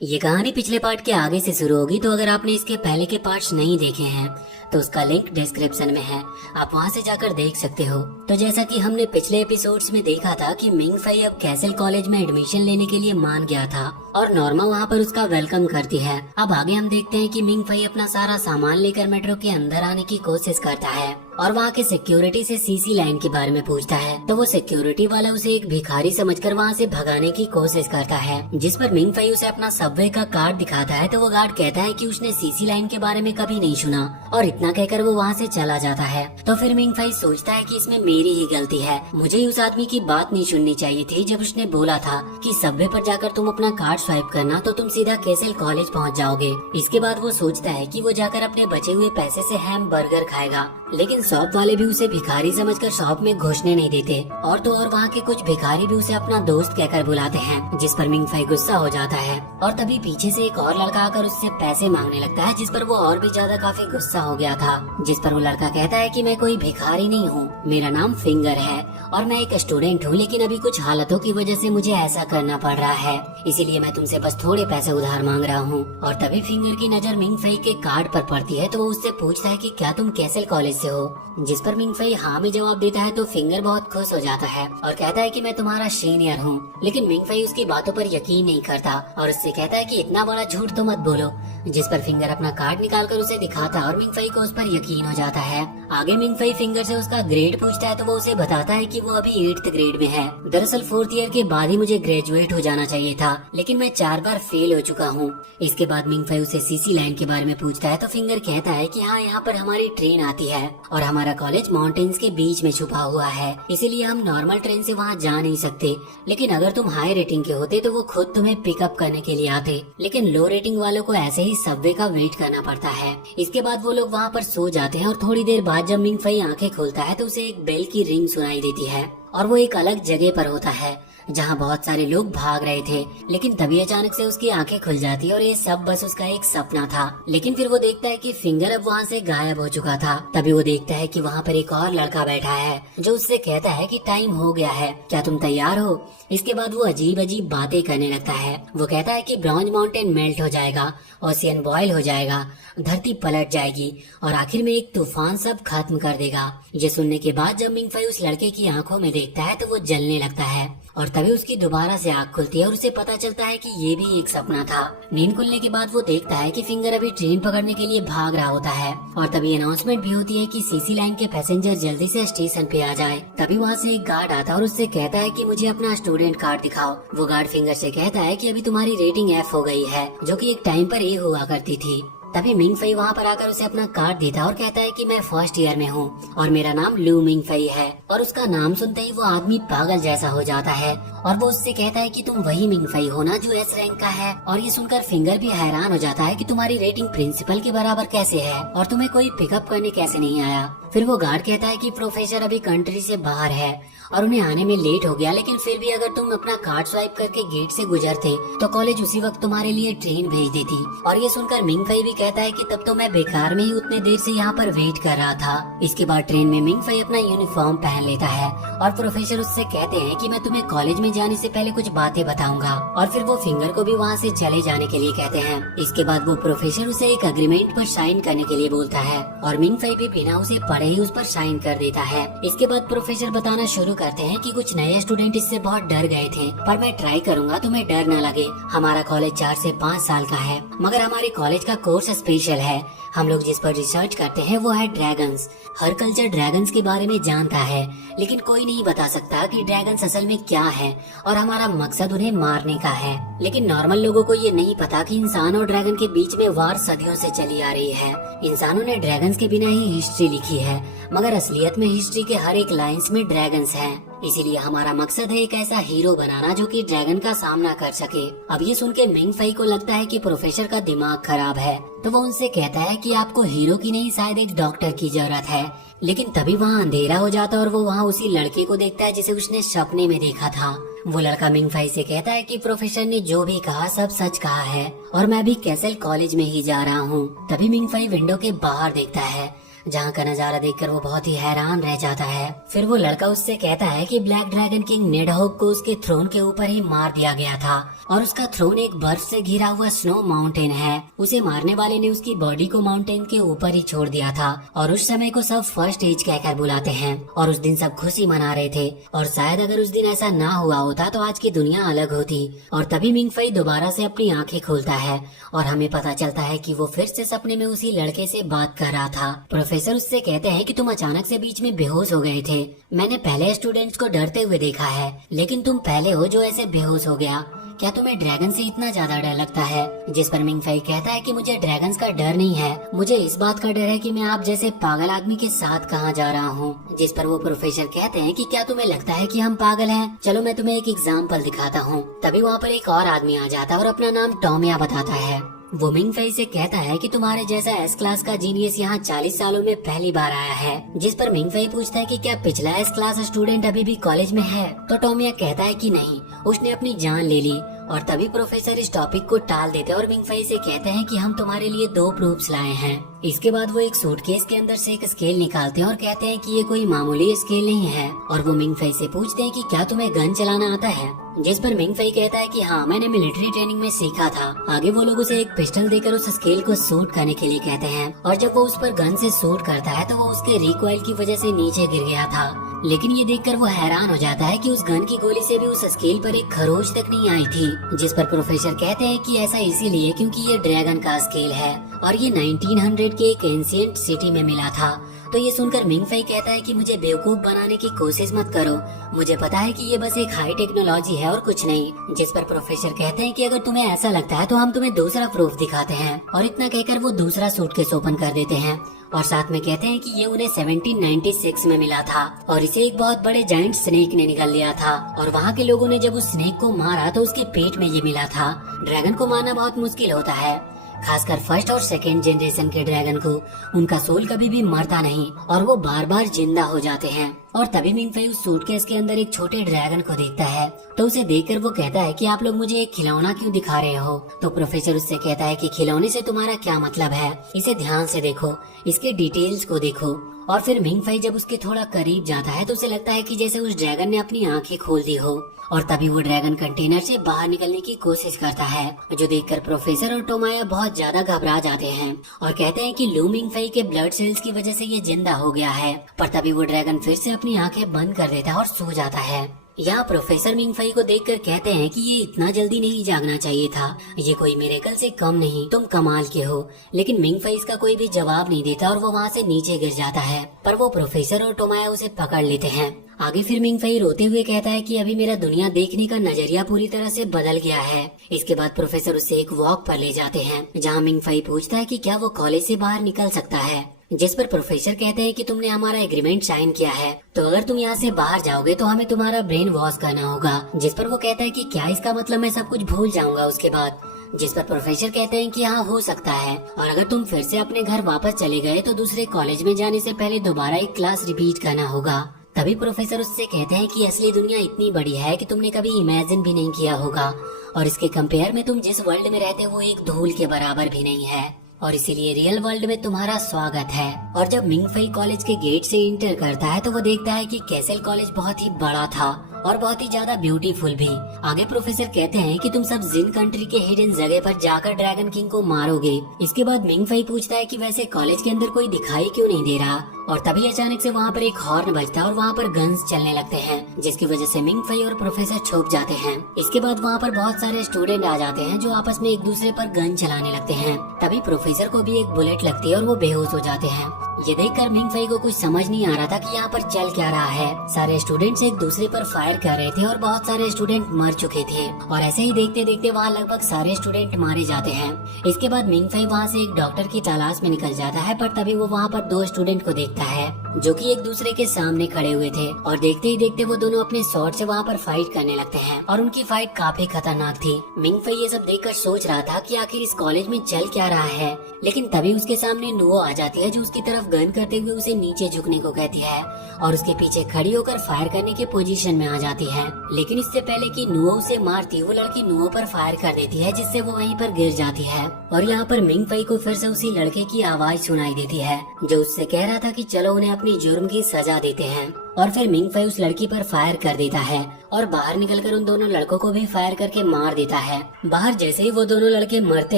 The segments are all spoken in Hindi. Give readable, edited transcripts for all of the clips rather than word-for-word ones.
ये कहानी पिछले पार्ट के आगे से शुरू होगी, तो अगर आपने इसके पहले के पार्ट्स नहीं देखे हैं तो उसका लिंक डिस्क्रिप्शन में है, आप वहां से जाकर देख सकते हो। तो जैसा कि हमने पिछले एपिसोड्स में देखा था कि मिंग फई अब कैसल कॉलेज में एडमिशन लेने के लिए मान गया था और नॉर्मा वहां पर उसका वेलकम करती है। अब आगे हम देखते हैं कि मिंग फई अपना सारा सामान लेकर मेट्रो के अंदर आने की कोशिश करता है और वहाँ के सिक्योरिटी से सीसी लाइन के बारे में पूछता है। तो वो सिक्योरिटी वाला उसे एक भिखारी समझकर वहाँ से भगाने की कोशिश करता है, जिस पर मिंग फई उसे अपना सबवे का कार्ड दिखाता है। तो वो गार्ड कहता है कि उसने सीसी लाइन के बारे में कभी नहीं सुना और इतना कहकर वो वहाँ से चला जाता है। तो फिर मिंग फई सोचता है कि इसमें मेरी ही गलती है, मुझे ही उस आदमी की बात नहीं सुननी चाहिए थी जब उसने बोला था कि सबवे पर जाकर तुम अपना कार्ड स्वाइप करना तो तुम सीधा कैसल कॉलेज पहुँच जाओगे। इसके बाद वो सोचता है कि वो जाकर अपने बचे हुए पैसे से हैम बर्गर खाएगा, लेकिन शॉप वाले भी उसे भिखारी समझकर शॉप में घुसने नहीं देते और तो और वहाँ के कुछ भिखारी भी उसे अपना दोस्त कहकर बुलाते हैं, जिस पर मिंग फई गुस्सा हो जाता है। और तभी पीछे से एक और लड़का आकर उससे पैसे मांगने लगता है, जिस पर वो और भी ज्यादा काफी गुस्सा हो गया था। जिस पर वो लड़का कहता है कि मैं कोई भिखारी नहीं हूँ, मेरा नाम फिंगर है और मैं एक स्टूडेंट हूँ, लेकिन अभी कुछ हालतों की वजह से मुझे ऐसा करना पड़ रहा है, इसीलिए मैं तुमसे बस थोड़े पैसे उधार मांग रहा हूँ। और तभी फिंगर की नजर मिंग फई के कार्ड पर पड़ती है, तो वो उससे पूछता है कि क्या तुम कैसल कॉलेज से हो, जिस पर मिंग फई हाँ में जवाब देता है। तो फिंगर बहुत खुश हो जाता है और कहता है कि मैं तुम्हारा सीनियर हूँ, लेकिन मिंग फई उसकी बातों पर यकीन नहीं करता और उससे कहता है कि इतना बड़ा झूठ तो मत बोलो, जिस पर फिंगर अपना कार्ड निकालकर उसे दिखाता और मिंग फई को उस पर यकीन हो जाता है। आगे मिंग फई फिंगर से उसका ग्रेड पूछता है, तो वो उसे बताता है कि वो अभी 8th ग्रेड में है। दरअसल 4th ईयर के बाद ही मुझे ग्रेजुएट हो जाना चाहिए था, लेकिन मैं 4 बार फेल हो चुका हूँ। इसके बाद मिंग फई उसे सीसी लाइन के बारे में पूछता है, तो फिंगर कहता है कि हाँ, यहाँ पर हमारी ट्रेन आती है और हमारा कॉलेज माउंटेन्स के बीच में छुपा हुआ है, इसीलिए हम नॉर्मल ट्रेन से वहाँ जा नहीं सकते, लेकिन अगर तुम हाई रेटिंग के होते तो वो खुद तुम्हें पिकअप करने के लिए आते, लेकिन लो रेटिंग वालों को ऐसे ही सबवे का वेट करना पड़ता है। इसके बाद वो लोग वहाँ पर सो जाते हैं और थोड़ी देर बाद जब मिंग फई आंखें खोलता है तो उसे एक बेल की रिंग सुनाई देती है और वो एक अलग जगह पर होता है जहाँ बहुत सारे लोग भाग रहे थे, लेकिन तभी अचानक से उसकी आंखें खुल जाती है और ये सब बस उसका एक सपना था। लेकिन फिर वो देखता है कि फिंगर अब वहाँ से गायब हो चुका था। तभी वो देखता है कि वहाँ पर एक और लड़का बैठा है जो उससे कहता है कि टाइम हो गया है, क्या तुम तैयार हो। इसके बाद वो अजीब अजीब बातें करने लगता है। वो कहता है कि ब्रॉन्ज माउंटेन मेल्ट हो जाएगा, ओशियन बॉयल हो जाएगा, धरती पलट जाएगी और आखिर में एक तूफान सब खत्म कर देगा। ये सुनने के बाद जब मिंग फई उस लड़के की आंखों में देखता है तो वो जलने लगता है और तभी उसकी दोबारा से आंख खुलती है और उसे पता चलता है कि ये भी एक सपना था। नींद खुलने के बाद वो देखता है कि फिंगर अभी ट्रेन पकड़ने के लिए भाग रहा होता है और तभी अनाउंसमेंट भी होती है कि सीसी लाइन के पैसेंजर जल्दी से स्टेशन पे आ जाए। तभी वहाँ से एक गार्ड आता है और उससे कहता है कि मुझे अपना स्टूडेंट कार्ड दिखाओ। वो गार्ड फिंगर से कहता है कि अभी तुम्हारी रेटिंग F हो गई है, जो कि एक टाइम पर A हुआ करती थी। तभी मिंग फई वहाँ पर आकर उसे अपना कार्ड देता और कहता है कि मैं फर्स्ट ईयर में हूँ और मेरा नाम लू मिंग फई है। और उसका नाम सुनते ही वो आदमी पागल जैसा हो जाता है और वो उससे कहता है कि तुम वही मिंग फई हो ना जो S रैंक का है। और ये सुनकर फिंगर भी हैरान हो जाता है कि तुम्हारी रेटिंग प्रिंसिपल के बराबर कैसे है और तुम्हें कोई पिकअप करने कैसे नहीं आया। फिर वो गार्ड कहता है कि प्रोफेसर अभी कंट्री से बाहर है और उन्हें आने में लेट हो गया, लेकिन फिर भी अगर तुम अपना कार्ड स्वाइप करके गेट से गुजरते तो कॉलेज उसी वक्त तुम्हारे लिए ट्रेन भेज देती। और ये सुनकर मिंग फई भी कहता है कि तब तो मैं बेकार में ही उतने देर से यहाँ पर वेट कर रहा था। इसके बाद ट्रेन में मिंग फई अपना यूनिफॉर्म पहन लेता है और प्रोफेसर उससे कहते हैं कि मैं तुम्हें कॉलेज में जाने से पहले कुछ बातें बताऊंगा और फिर वो फिंगर को भी वहाँ से चले जाने के लिए कहते हैं। इसके बाद वो प्रोफेसर उसे एक एग्रीमेंट पर साइन करने के लिए बोलता है और मिंग फई भी बिना उसे पढ़े ही उस पर साइन कर देता है। इसके बाद प्रोफेसर बताना शुरू करते हैं कि कुछ नए स्टूडेंट इससे बहुत डर गए थे, पर मैं ट्राई करूंगा तुम्हें डर न लगे। हमारा कॉलेज 4 से 5 साल का है, मगर हमारे कॉलेज का कोर्स स्पेशल है। हम लोग जिस पर रिसर्च करते हैं वो है ड्रैगन्स। हर कल्चर ड्रैगन्स के बारे में जानता है, लेकिन कोई नहीं बता सकता कि ड्रैगन्स असल में क्या है और हमारा मकसद उन्हें मारने का है। लेकिन नॉर्मल लोगों को ये नहीं पता कि इंसान और ड्रैगन के बीच में वार सदियों से चली आ रही है। इंसानों ने ड्रैगन्स के बिना ही हिस्ट्री लिखी है, मगर असलियत में हिस्ट्री के हर एक लाइंस में ड्रैगन्स हैं। इसीलिए हमारा मकसद है एक ऐसा हीरो बनाना जो कि ड्रैगन का सामना कर सके। अब ये सुन के मिंग फई को लगता है कि प्रोफेसर का दिमाग खराब है, तो वो उनसे कहता है कि आपको हीरो की नहीं शायद एक डॉक्टर की जरूरत है। लेकिन तभी वहाँ अंधेरा हो जाता है और वो वहाँ उसी लड़के को देखता है जिसे उसने सपने में देखा था। वो लड़का मिंग फई से कहता है कि प्रोफेसर ने जो भी कहा सब सच कहा है और मैं भी कैसल कॉलेज में ही जा रहा हूँ। तभी मिंग फई विंडो के बाहर देखता है जहाँ का नजारा देखकर वो बहुत ही हैरान रह जाता है। फिर वो लड़का उससे कहता है कि ब्लैक ड्रैगन किंग निडहॉग को उसके थ्रोन के ऊपर ही मार दिया गया था और उसका थ्रोन एक बर्फ से घिरा हुआ स्नो माउंटेन है। उसे मारने वाले ने उसकी बॉडी को माउंटेन के ऊपर ही छोड़ दिया था और उस समय को सब फर्स्ट एज कहकर बुलाते हैं और उस दिन सब खुशी मना रहे थे। और शायद अगर उस दिन ऐसा ना हुआ होता तो आज की दुनिया अलग होती। और तभी मिंग फई दोबारा से अपनी आंखें खोलता है और हमें पता चलता है कि वो फिर से सपने में उसी लड़के से बात कर रहा था। प्रोफेसर उससे कहते हैं कि तुम अचानक से बीच में बेहोश हो गए थे। मैंने पहले स्टूडेंट्स को डरते हुए देखा है, लेकिन तुम पहले हो जो ऐसे बेहोश हो गया। क्या तुम्हें ड्रैगन से इतना ज्यादा डर लगता है? जिस पर मिंग फई कहता है कि मुझे ड्रैगन्स का डर नहीं है, मुझे इस बात का डर है कि मैं आप जैसे पागल आदमी के साथ कहाँ जा रहा हूँ। जिस पर वो प्रोफेसर कहते हैं कि क्या तुम्हें लगता है कि हम पागल हैं? चलो मैं तुम्हें एक एग्जाम्पल दिखाता हूँ। तभी वहाँ पर एक और आदमी आ जाता है और अपना नाम टॉमिया बताता है। वो मिंग फई से कहता है कि तुम्हारे जैसा एस क्लास का जीनियस यहाँ 40 सालों में पहली बार आया है। जिस पर मिंग फई पूछता है कि क्या पिछला एस क्लास स्टूडेंट अभी भी कॉलेज में है? तो टॉमिया कहता है कि नहीं, उसने अपनी जान ले ली। और तभी प्रोफेसर इस टॉपिक को टाल देते और मिंग फई से कहते हैं कि हम तुम्हारे लिए 2 प्रूफ्स लाए हैं। इसके बाद वो एक सूटकेस के अंदर से एक स्केल निकालते हैं और कहते हैं कि ये कोई मामूली स्केल नहीं है। और वो मिंग फई से पूछते हैं कि क्या तुम्हें गन चलाना आता है? जिस पर मिंग फई कहता है कि हाँ, मैंने मिलिट्री ट्रेनिंग में सीखा था। आगे वो लोग उसे एक पिस्टल देकर उस स्केल को शूट करने के लिए कहते हैं और जब वो उस पर गन से शूट करता है तो वो उसके रिकॉइल की वजह से नीचे गिर गया था। लेकिन ये देखकर वो हैरान हो जाता है कि उस गन की गोली से भी उस स्केल पर एक खरोच तक नहीं आई थी। जिस पर प्रोफेसर कहते हैं कि ऐसा इसीलिए क्योंकि ये ड्रैगन का स्केल है और ये 1900 के एक एंशिएंट सिटी में मिला था। तो ये सुनकर मिंग फई कहता है कि मुझे बेवकूफ बनाने की कोशिश मत करो, मुझे पता है कि ये बस एक हाई टेक्नोलॉजी है और कुछ नहीं। जिस पर प्रोफेसर कहते हैं कि अगर तुम्हें ऐसा लगता है तो हम तुम्हें दूसरा प्रूफ दिखाते हैं। और इतना कहकर वो दूसरा सूटकेस ओपन कर देते हैं और साथ में कहते हैं कि ये उन्हें 1796 में मिला था और इसे एक बहुत बड़े जायंट स्नेक ने निगल लिया था। और वहाँ के लोगों ने जब उस स्नेक को मारा तो उसके पेट में ये मिला था। ड्रैगन को मारना बहुत मुश्किल होता है, खासकर फर्स्ट और सेकेंड जनरेशन के ड्रैगन को। उनका सोल कभी भी मरता नहीं और वो बार बार जिंदा हो जाते हैं। और तभी मिंग फई उस सूटकेस के अंदर एक छोटे ड्रैगन को देखता है तो उसे देखकर वो कहता है कि आप लोग मुझे एक खिलौना क्यों दिखा रहे हो? तो प्रोफेसर उससे कहता है कि खिलौने से तुम्हारा क्या मतलब है? इसे ध्यान से देखो, इसके डिटेल्स को देखो। और फिर मिंग फई जब उसके थोड़ा करीब जाता है तो उसे लगता है कि जैसे उस ड्रैगन ने अपनी आंखें खोल दी हो। और तभी वो ड्रैगन कंटेनर से बाहर निकलने की कोशिश करता है, जो देखकर प्रोफेसर और टोमाया बहुत ज्यादा घबरा जाते हैं और कहते हैं कि लू मिंग फई के ब्लड सेल्स की वजह से ये जिंदा हो गया है। पर तभी वो ड्रैगन फिर से अपनी आंखें बंद कर देता है और सो जाता है। यहाँ प्रोफेसर मिंग फई को देखकर कहते हैं कि ये इतना जल्दी नहीं जागना चाहिए था, ये कोई मिरेकल से कम नहीं, तुम कमाल के हो। लेकिन मिंग फई इसका कोई भी जवाब नहीं देता और वो वहाँ से नीचे गिर जाता है। पर वो प्रोफेसर और टोमाया उसे पकड़ लेते हैं। आगे फिर मिंग फई रोते हुए कहता है कि अभी मेरा दुनिया देखने का नजरिया पूरी तरह से बदल गया है। इसके बाद प्रोफेसर उसे एक वॉक पर ले जाते हैं जहाँ मिंग फई पूछता है कि क्या वो कॉलेज से बाहर निकल सकता है। जिस पर प्रोफेसर कहते हैं कि तुमने हमारा एग्रीमेंट साइन किया है, तो अगर तुम यहाँ से बाहर जाओगे तो हमें तुम्हारा ब्रेन वॉश करना होगा। जिस पर वो कहता है कि क्या इसका मतलब मैं सब कुछ भूल जाऊंगा उसके बाद? जिस पर प्रोफेसर कहते हैं कि हाँ, हो सकता है, और अगर तुम फिर से अपने घर वापस चले गए तो दूसरे कॉलेज में जाने से पहले दोबारा एक क्लास रिपीट करना होगा। तभी प्रोफेसर उससे कहते हैं कि असली दुनिया इतनी बड़ी है कि तुमने कभी इमेजिन भी नहीं किया होगा और इसके कंपेयर में तुम जिस वर्ल्ड में रहते हो वो एक धूल के बराबर भी नहीं है और इसीलिए रियल वर्ल्ड में तुम्हारा स्वागत है। और जब मिंग फई कॉलेज के गेट से इंटर करता है तो वो देखता है कि कैसल कॉलेज बहुत ही बड़ा था और बहुत ही ज्यादा ब्यूटीफुल भी। आगे प्रोफेसर कहते हैं कि तुम सब जिन कंट्री के हिडन जगह पर जाकर ड्रैगन किंग को मारोगे। इसके बाद मिंग फई पूछता है कि वैसे कॉलेज के अंदर कोई दिखाई क्यों नहीं दे रहा? और तभी अचानक से वहाँ पर एक हॉर्न बजता है और वहाँ पर गन्स चलने लगते हैं, जिसकी वजह से मिंग फई और प्रोफेसर छुप जाते हैं। इसके बाद वहाँ पर बहुत सारे स्टूडेंट आ जाते हैं जो आपस में एक दूसरे पर गन चलाने लगते हैं। तभी प्रोफेसर को भी एक बुलेट लगती है और वो बेहोश हो जाते हैं। ये देखकर मिंग फई को कुछ समझ नहीं आ रहा था कि यहाँ पर चल क्या रहा है। सारे स्टूडेंट्स एक दूसरे पर फायर कर रहे थे और बहुत सारे स्टूडेंट मर चुके थे और ऐसे ही देखते देखते वहाँ लगभग सारे स्टूडेंट मारे जाते हैं। इसके बाद मिंग फई वहाँ से एक डॉक्टर की तलाश में निकल जाता है, पर तभी वो वहाँ पर 2 स्टूडेंट को देखता है जो कि एक दूसरे के सामने खड़े हुए थे और देखते ही देखते वो दोनों अपने स्वॉर्ड से वहाँ पर फाइट करने लगते हैं और उनकी फाइट काफी खतरनाक थी। मिंग फई ये सब देखकर सोच रहा था कि आखिर इस कॉलेज में चल क्या रहा है, लेकिन तभी उसके सामने नुओ आ जाती है जो उसकी तरफ गन करते हुए उसे नीचे झुकने को कहती है और उसके पीछे खड़ी होकर फायर करने के पोजीशन में आ जाती है। लेकिन इससे पहले कि नुओ उसे मारती, वो लड़की नुओ पर फायर कर देती है जिससे वो वहीं पर गिर जाती है। और यहाँ पर मिंग फई को फिर से उसी लड़के की आवाज सुनाई देती है जो उससे कह रहा था कि चलो उन्हें अपनी जुर्म की सजा देते हैं। और फिर मिंग फई उस लड़की पर फायर कर देता है और बाहर निकलकर उन दोनों लड़कों को भी फायर करके मार देता है। बाहर जैसे ही वो दोनों लड़के मरते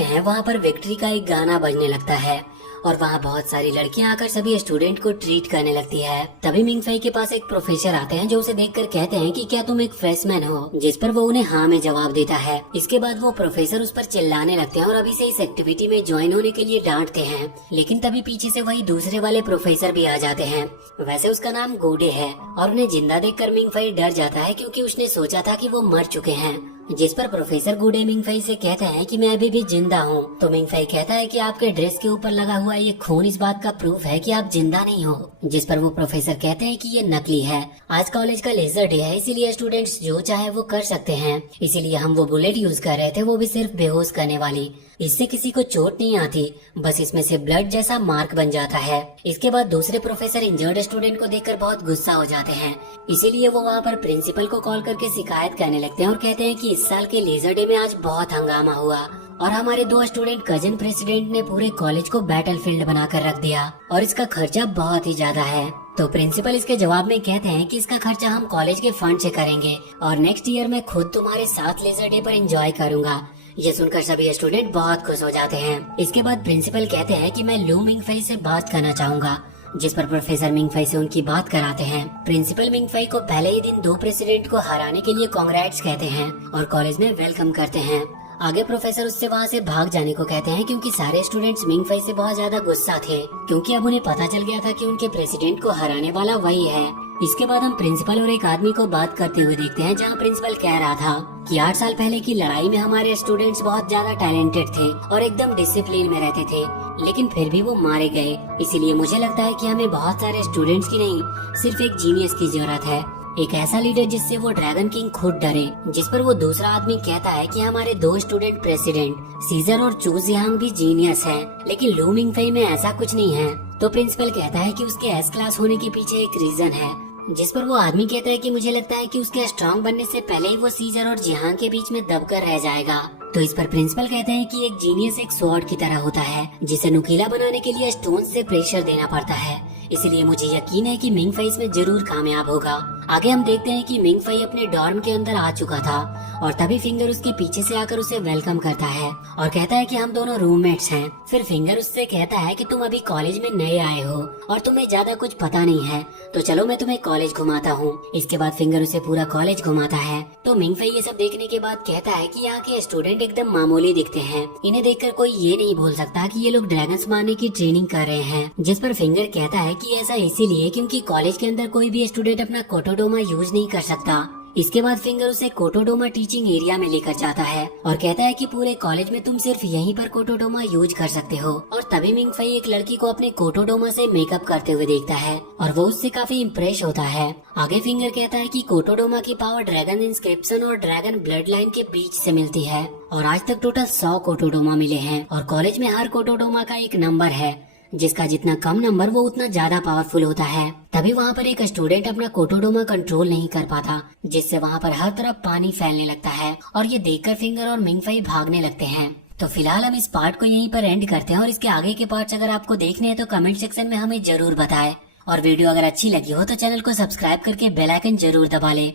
हैं, वहाँ पर विक्ट्री का एक गाना बजने लगता है और वहाँ बहुत सारी लड़कियां आकर सभी स्टूडेंट को ट्रीट करने लगती है। तभी मिंग फई के पास एक प्रोफेसर आते हैं जो उसे देखकर कहते हैं कि क्या तुम एक फ्रेशमैन हो, जिस पर वो उन्हें हाँ में जवाब देता है। इसके बाद वो प्रोफेसर उस पर चिल्लाने लगते हैं और अभी से इस एक्टिविटी में ज्वाइन होने के लिए डांटते हैं। लेकिन तभी पीछे से वही दूसरे वाले प्रोफेसर भी आ जाते हैं। वैसे उसका नाम गुडे है और उन्हें जिंदा देखकर मिंग फई डर जाता है क्योंकि उसने सोचा था कि वो मर चुके हैं। जिस पर प्रोफेसर गुडे मिंग फई से कहते हैं कि मैं अभी भी जिंदा हूँ। तो मिंग फई कहता है कि आपके ड्रेस के ऊपर लगा हुआ ये खून इस बात का प्रूफ है कि आप जिंदा नहीं हो। जिस पर वो प्रोफेसर कहते हैं कि ये नकली है। आज कॉलेज का लेजर डे है, इसीलिए स्टूडेंट्स जो चाहे वो कर सकते हैं। इसीलिए हम वो बुलेट यूज कर रहे थे, वो भी सिर्फ बेहोश करने वाली। इससे किसी को चोट नहीं आती, बस इसमें से ब्लड जैसा मार्क बन जाता है। इसके बाद दूसरे प्रोफेसर इंजर्ड स्टूडेंट को देखकर बहुत गुस्सा हो जाते हैं, इसीलिए वो वहाँ पर प्रिंसिपल को कॉल करके शिकायत करने लगते हैं और कहते हैं कि इस साल के लेजर डे में आज बहुत हंगामा हुआ और हमारे 2 स्टूडेंट कजिन प्रेसिडेंट ने पूरे कॉलेज को बैटलफील्ड बनाकर रख दिया और इसका खर्चा बहुत ही ज्यादा है। तो प्रिंसिपल इसके जवाब में कहते हैं कि इसका खर्चा हम कॉलेज के फंड से करेंगे और नेक्स्ट ईयर मैं खुद तुम्हारे साथ लेजर डे पर एंजॉय करूंगा। ये सुनकर सभी स्टूडेंट बहुत खुश हो जाते हैं। इसके बाद प्रिंसिपल कहते हैं कि मैं लू मिंग फई से बात करना चाहूंगा, जिस पर प्रोफेसर मिंग फई से उनकी बात कराते हैं। प्रिंसिपल मिंग फई को पहले ही दिन 2 प्रेसिडेंट को हराने के लिए कांग्रेट्स कहते हैं और कॉलेज में वेलकम करते हैं। आगे प्रोफेसर उससे वहाँ से भाग जाने को कहते हैं क्योंकि सारे स्टूडेंट्स मिंग फई से बहुत ज्यादा गुस्सा थे क्योंकि अब उन्हें पता चल गया था कि उनके प्रेसिडेंट को हराने वाला वही है। इसके बाद हम प्रिंसिपल और एक आदमी को बात करते हुए देखते हैं जहाँ प्रिंसिपल कह रहा था कि 8 साल पहले की लड़ाई में हमारे स्टूडेंट्स बहुत ज्यादा टैलेंटेड थे और एकदम डिसिप्लिन में रहते थे, लेकिन फिर भी वो मारे गए। इसीलिए मुझे लगता है कि हमें बहुत सारे स्टूडेंट्स की नहीं, सिर्फ एक जीनियस की जरूरत है, एक ऐसा लीडर जिससे वो ड्रैगन किंग खुद डरे। जिस पर वो दूसरा आदमी कहता है कि हमारे 2 स्टूडेंट प्रेसिडेंट सीजर और चू जियांग भी जीनियस हैं, लेकिन लू मिंग फई में ऐसा कुछ नहीं है। तो प्रिंसिपल कहता है कि उसके एस क्लास होने के पीछे एक रीजन है। जिस पर वो आदमी कहता है कि मुझे लगता है कि उसके स्ट्रांग बनने से पहले ही वो सीजर और जिहांग के बीच में दबकर रह जाएगा। तो इस पर प्रिंसिपल कहते हैं कि एक जीनियस एक स्वॉर्ड की तरह होता है जिसे नुकीला बनाने के लिए स्टोन से प्रेशर देना पड़ता है, इसलिए मुझे यकीन है कि मिंग फई इसमें जरूर कामयाब होगा। आगे हम देखते हैं कि मिंग फई अपने डॉर्म के अंदर आ चुका था और तभी फिंगर उसके पीछे से आकर उसे वेलकम करता है और कहता है कि हम दोनों रूममेट्स हैं। फिर फिंगर उससे कहता है कि तुम अभी कॉलेज में नए आए हो और तुम्हें ज्यादा कुछ पता नहीं है, तो चलो मैं तुम्हें कॉलेज घुमाता हूँ। इसके बाद फिंगर उसे पूरा कॉलेज घुमाता है। तो मिंग फई ये सब देखने के बाद कहता है कि यहाँ के स्टूडेंट एकदम मामूली दिखते हैं, इन्हें देखकर कोई ये नहीं बोल सकता कि ये लोग ड्रैगन्स मारने की ट्रेनिंग कर रहे हैं। जिस पर फिंगर कहता है कि ऐसा इसीलिए क्योंकि कॉलेज के अंदर कोई भी स्टूडेंट अपना कोटोडोमा यूज नहीं कर सकता। इसके बाद फिंगर उसे कोटोडोमा टीचिंग एरिया में लेकर जाता है और कहता है कि पूरे कॉलेज में तुम सिर्फ यहीं पर कोटोडोमा यूज कर सकते हो। और तभी मिंग फई एक लड़की को अपने कोटोडोमा से मेकअप करते हुए देखता है और वो उससे काफी इम्प्रेस होता है। आगे फिंगर कहता है कि कोटोडोमा की पावर ड्रैगन इंस्क्रिप्शन और ड्रैगन ब्लड लाइन के बीच से मिलती है और आज तक टोटल 100 कोटोडोमा मिले हैं और कॉलेज में हर कोटोडोमा का एक नंबर है, जिसका जितना कम नंबर वो उतना ज्यादा पावरफुल होता है। तभी वहाँ पर एक स्टूडेंट अपना कोटोडोमा कंट्रोल नहीं कर पाता, जिससे वहाँ पर हर तरफ पानी फैलने लगता है और ये देखकर फिंगर और मिंग फई भागने लगते हैं। तो फिलहाल हम इस पार्ट को यहीं पर एंड करते हैं और इसके आगे के पार्ट्स अगर आपको देखने हैं तो कमेंट सेक्शन में हमें जरूर बताएं और वीडियो अगर अच्छी लगी हो तो चैनल को सब्सक्राइब करके बेल आइकन जरूर दबा ले।